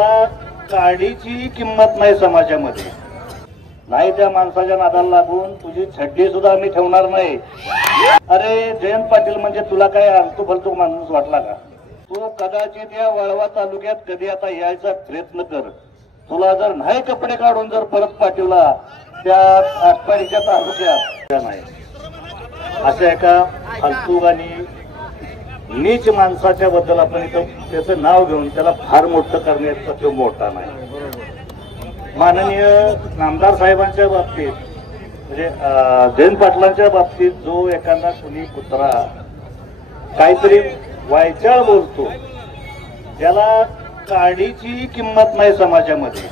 ज्याला काडीची किंमत नाही समाजामध्ये, नाही त्या माणसाच्या नादाला लागून तुझी छड्डी सुद्धा आम्ही ठेवणार नाही. अरे जयंत पाटील म्हणजे तुला काय आलतू फलतू माणूस वाटला का? तू कदाचित या वाळवा तालुक्यात कधी आता यायचा प्रयत्न कर. तुला जर नाही कपडे काढून जर परत पाठवला त्या आटपाडीच्या तालुक्यात नाही, अशा एका फालतू आणि नीच माणसाच्या बद्दल आपण इथं त्याचं नाव घेऊन त्याला फार मोठं करण्याचा तो मोठा नाही. माननीय नामदार साहेबांच्या बाबतीत म्हणजे जयंत पाटलांच्या बाबतीत जो एखादा कुणी कुत्रा काहीतरी वायचाळ बोलतो, ज्याला काडीची किंमत नाही समाजामध्ये,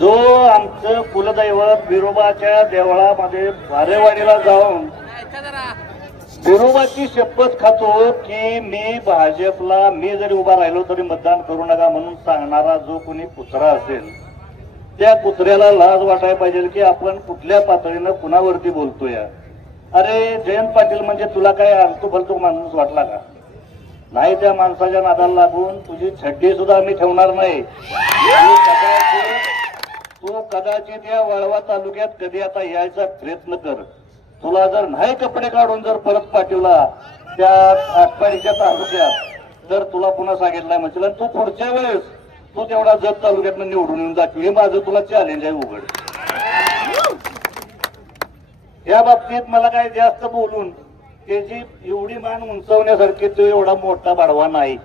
जो आमचं कुलदैवत बिरोबाच्या देवळामध्ये वारेवाडीला जाऊन बिरोबाची शपथ खातो की मी भाजपला मी जरी उभा राहिलो तरी मतदान करू नका म्हणून सांगणारा जो कोणी कुत्रा असेल, त्या कुत्र्याला लाज वाटायला पाहिजे की आपण कुठल्या पातळीनं कुणावरती बोलतोय. अरे जयंत पाटील म्हणजे तुला काय आलतू फलतू माणूस वाटला का? नाही त्या माणसाच्या नादाला लागून तुझी छड्डी सुद्धा आम्ही ठेवणार नाही. तू कदाचित या वाळवा तालुक्यात कधी आता यायचा प्रयत्न कर. तुला जर नाही कपडे काढून जर परत पाठवला त्या आटपाडीच्या तालुक्यात तर तुला पुन्हा सांगितलंय म्हणजे तू पुढच्या वेळेस तू तेवढा जत तालुक्यातनं निवडून येऊन दाखव. हे माझं तुला चॅलेंज आहे उघड. या बाबतीत मला काय जास्त बोलून त्याची एवढी मान उंचवण्यासारखी तो एवढा मोठा बाडवा नाही.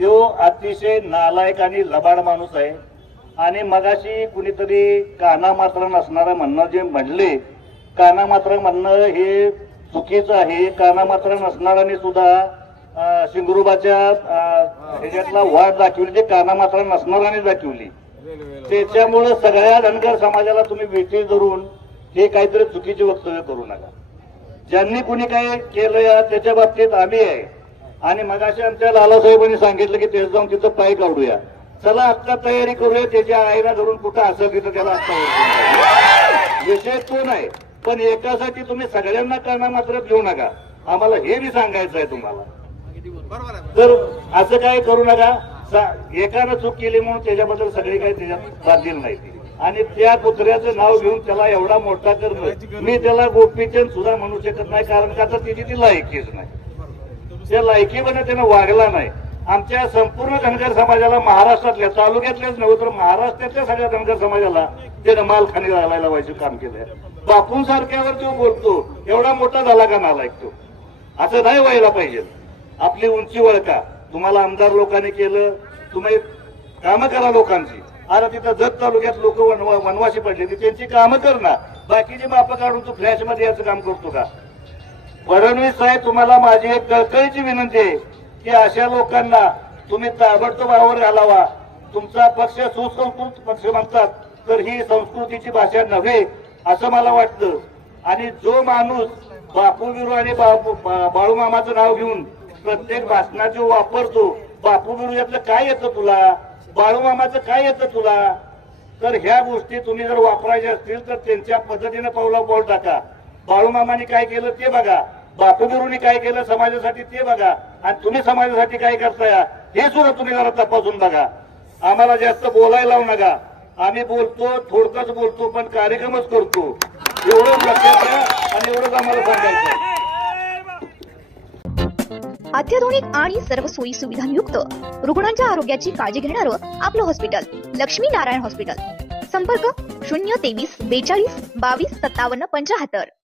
तो अतिशय नालायक आणि लबाड माणूस आहे. आणि मगाशी कुणीतरी काना मात्र नसणारा म्हणणं जे म्हणले, काना मात्र म्हणणं हे चुकीचं आहे. काना मात्र नसणाऱ्याने सुद्धा शिंगरुबाच्या ह्याच्यातला वाढ दाखवली, ते काना मात्र नसणाऱ्याने दाखवली. त्याच्यामुळे सगळ्या धनगर समाजाला तुम्ही वेठी धरून हे काहीतरी चुकीचे वक्तव्य करू नका. ज्यांनी कुणी काय केलं त्याच्या बाबतीत आम्ही आहे. आणि मगाशी आमच्या लालासाहेबांनी सांगितलं की ते जाऊन तिथं पाय काढूया. चला आत्ता तयारी करूया, त्याच्या आईला धरून कुठं असेल तिथं त्याला आत्ता विषय तो नाही. पण एकासाठी तुम्ही सगळ्यांना काना मात्र घेऊ नका. आम्हाला हे बी सांगायचं आहे तुम्हाला. तर असं काय करू नका. एकानं चूक केली म्हणून त्याच्याबद्दल सगळी काही त्याच्यात बांधील नाही. आणि त्या कुत्र्याचं नाव घेऊन त्याला एवढा मोठा करणं, मी त्याला गोपीचंद सुद्धा म्हणू शकत नाही. कारण का तर त्याची ती लायकीच नाही. त्या लायकीमध्ये त्यानं वागला नाही. आमच्या संपूर्ण धनगर समाजाला, महाराष्ट्रातल्या तालुक्यातल्याच नव्हे तर महाराष्ट्रातल्या सगळ्या धनगर समाजाला त्यानं मालखानी घालायला व्हायचं काम केलंय. बापूंसारख्यावर तो बोलतो, एवढा मोठा झाला का नालायक तो? असं नाही व्हायला पाहिजे. आपली उंची वळका. तुम्हाला आमदार लोकांनी केलं, तुम्ही कामं करा लोकांची. अरे तिथं जत तालुक्यात लोक वनवासी पडले, त्यांची कामं कर ना. बाकीची मापं काढून तू फ्लॅश मध्ये याचं काम करतो का? फडणवीस साहेब, तुम्हाला माझी एक कळकळीची विनंती आहे की अशा लोकांना तुम्ही ताबडतोब आवर घालावा. तुमचा पक्ष सुसंस्कृत पक्ष म्हणतात, तर ही संस्कृतीची भाषा नव्हे असं मला वाटतं. आणि जो माणूस बापू बिरू आणि बाळूमामाचं नाव घेऊन प्रत्येक भाषणात जो वापरतो, बापू बिरू यातलं काय येतं तुला, बाळूमामाचं काय येतं तुला, तर ह्या गोष्टी तुम्ही जर वापरायच्या असतील तर त्यांच्या पद्धतीनं पाऊल टाका. बाळूमामाने काय केलं ते बघा, बापू बिरूंनी काय केलं समाजासाठी ते बघा, आणि तुम्ही समाजासाठी काय करताय हे सुद्धा तुम्ही जरा तपासून बघा. आम्हाला जास्त बोलायला लावू नका. आम्ही बोलतो, थोडकंच बोलतो, पण कार्यक्रमच करतो. एवढंच लक्षात घ्या आणि एवढंच आम्हाला सांगायचं. अत्याधुनिक आणि सर्व सोयी सुविधांयुक्त रुग्णांच्या आरोग्याची काळजी घेणारं आपलं हॉस्पिटल लक्ष्मी नारायण हॉस्पिटल. संपर्क 023 42 22 57 75.